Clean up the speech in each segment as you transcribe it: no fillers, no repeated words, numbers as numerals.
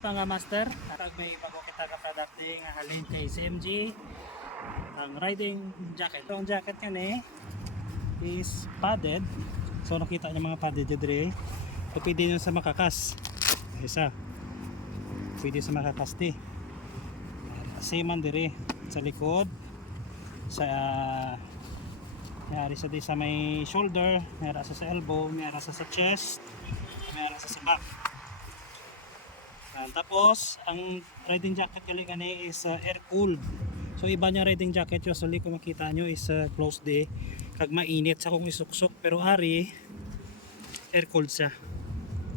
Mga master, tag may bago kita ka producting halin kay CMG ang riding jacket. Ang jacket niya is padded. So nakita niyo mga padded dire. So pwede niyo sa makakas. Isa. Pwede sa makakas di. Same man dire sa likod. Sa mayari sa di sa may shoulder, mayari sa elbow, mayari sa chest, mayari sa back. Tapos ang riding jacket kani is air cooled. So iba niya riding jacket usually kung makita nyo is closed day kag mainit sa kung isuksok, pero ari air cooled siya.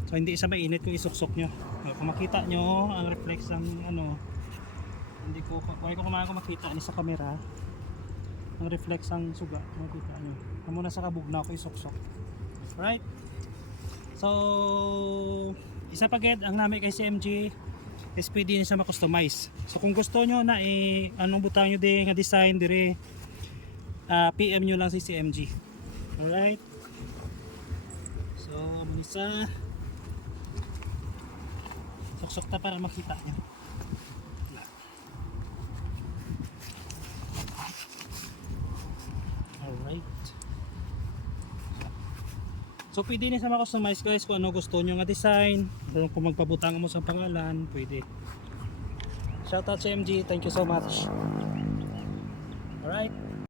So hindi siya mainit kung isuksok nyo. Kung makita nyo ang reflex ng hindi ko makita ni sa camera ang reflex ang suga, makita nyo muna sa kabugna ko isuksok. Right, so isa pa ged ang namin kay CMG is pwede nyo siya ma-customize. So kung gusto nyo na anong butang nyo din nga design dire, PM nyo lang si CMG. Alright, so isa suksok ta para makita nyo. Alright, so pwede niya sa ma-customize guys kung ano gusto nyo nga design. Kung magpabutang mo sa pangalan, pwede. Shoutout sa MG, thank you so much. Alright.